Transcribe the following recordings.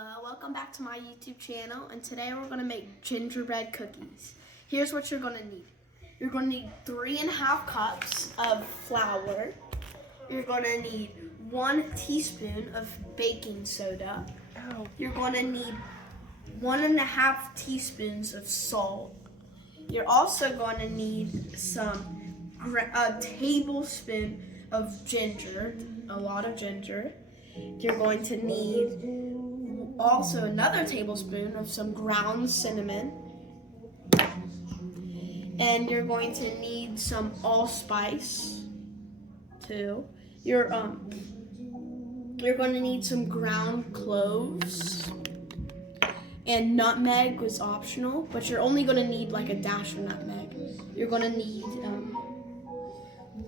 Hello, welcome back to my YouTube channel, and today we're going to make gingerbread cookies. Here's what you're going to need. You're going to need 3½ cups of flour. You're going to need 1 teaspoon of baking soda. You're going to need 1½ teaspoons of salt. You're also going to need a tablespoon of ginger, a lot of ginger. You're going to need also another tablespoon of some ground cinnamon, and you're going to need some allspice too. You're going to need some ground cloves, and nutmeg was optional, but you're only going to need like a dash of nutmeg. You're going to need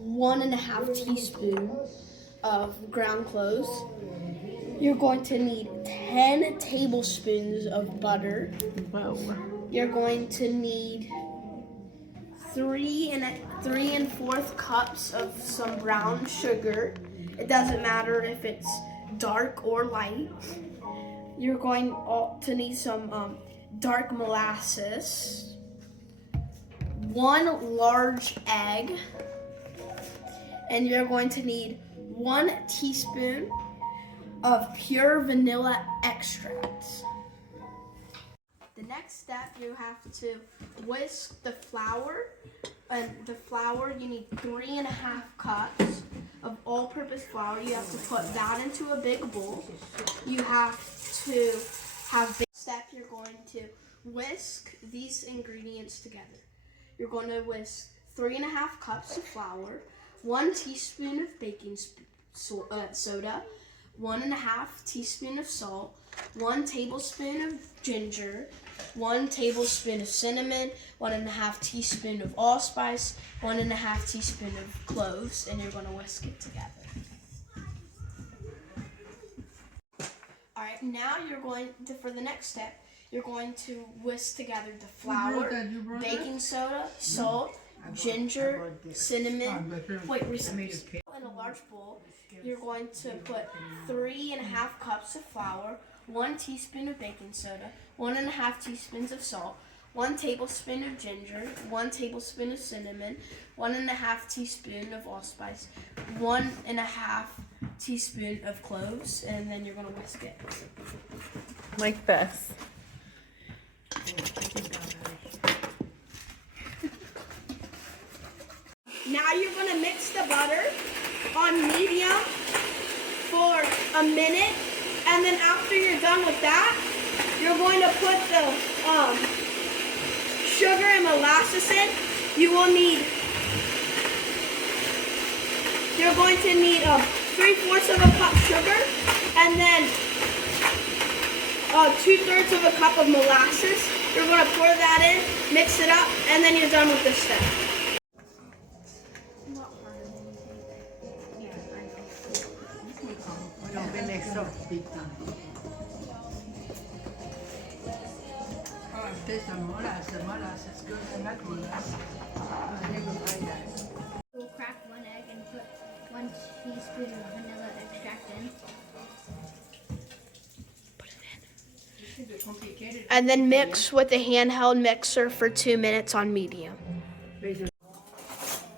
1½ teaspoon of ground cloves. You're going to need 10 tablespoons of butter. Whoa. You're going to need 3 3/4 cups of some brown sugar. It doesn't matter if it's dark or light. You're going to need some dark molasses, 1 large egg, and you're going to need 1 teaspoon of pure vanilla extract. The next step, you have to whisk the flour. And the flour, you need 3½ cups of all-purpose flour. You have to put that into a big bowl. You have to have step, you're going to whisk these ingredients together. You're going to whisk 3½ cups of flour, 1 teaspoon of baking soda, 1½ teaspoon of salt, 1 tablespoon of ginger, 1 tablespoon of cinnamon, 1½ teaspoon of allspice, 1½ teaspoon of cloves, and you're going to whisk it together. Alright, now you're going to, for the next step, you're going to whisk together the flour, baking soda, salt, ginger, cinnamon, in a large bowl. You're going to put 3½ cups of flour, 1 teaspoon of baking soda, 1½ teaspoons of salt, 1 tablespoon of ginger, 1 tablespoon of cinnamon, 1½ teaspoon of allspice, 1½ teaspoon of cloves, and then you're going to whisk it. Like this. Now you're going to mix the butter on medium for a minute, and then after you're done with that, you're going to put the sugar and molasses in. You're going to need 3/4 of a cup sugar, and then 2/3 of a cup of molasses. You're going to pour that in, mix it up, and then you're done with this step. We'll crack 1 egg and put 1 teaspoon of vanilla extract in. And then mix with a handheld mixer for 2 minutes on medium.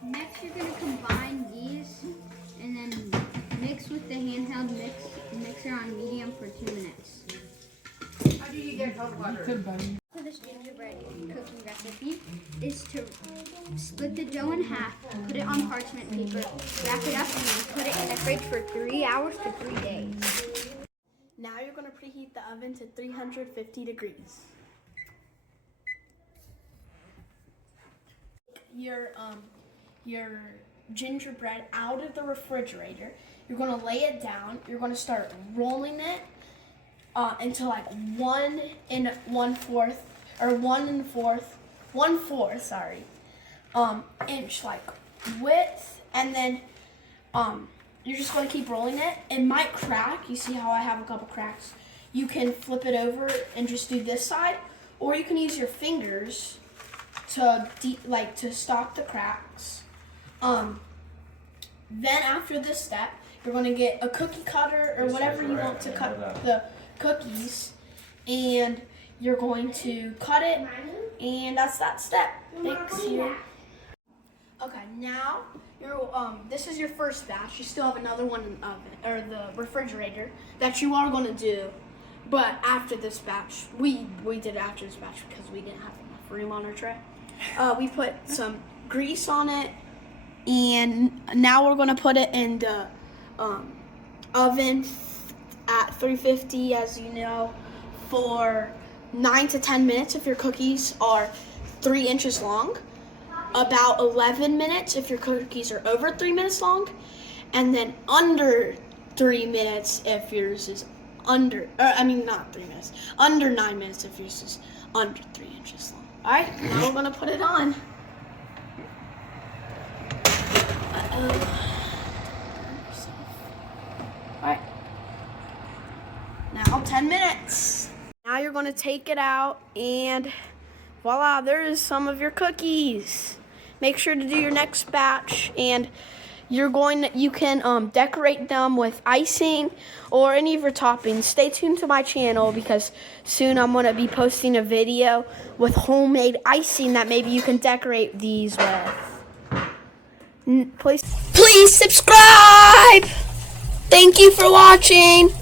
Next, you're going to combine these and then mix with the handheld mixer on medium for 2 minutes. How do you get hot water? For this gingerbread cookie recipe is to split the dough in half, put it on parchment paper, wrap it up, and then put it in the fridge for 3 hours to 3 days. Now you're going to preheat the oven to 350 degrees. Your gingerbread out of the refrigerator. You're going to lay it down. You're going to start rolling it into like 1 1/4 inch like width, and then you're just going to keep rolling it. It might crack. You see how I have a couple cracks? You can flip it over and just do this side, or you can use your fingers to stop the cracks. Then after this step, you're going to get a cookie cutter or whatever you want to cut the cookies, and you're going to cut it, and that's that step. Thanks. Here. Okay, now this is your first batch. You still have another one in the oven or the refrigerator that you are going to do, but after this batch, we did it after this batch because we didn't have enough room on our tray. We put some grease on it, and now we're going to put it in the oven at 350, as you know, for 9 to 10 minutes if your cookies are 3 inches long, about 11 minutes if your cookies are over 3 minutes long, and then under 3 minutes if yours is under 9 minutes if yours is under 3 inches long. All right, now we're gonna put it on. All right, now 10 minutes. Now you're gonna take it out, and voila, there's some of your cookies. Make sure to do your next batch, and you can decorate them with icing or any of your toppings. Stay tuned to my channel because soon I'm gonna be posting a video with homemade icing that maybe you can decorate these with. Please subscribe. Thank you for watching.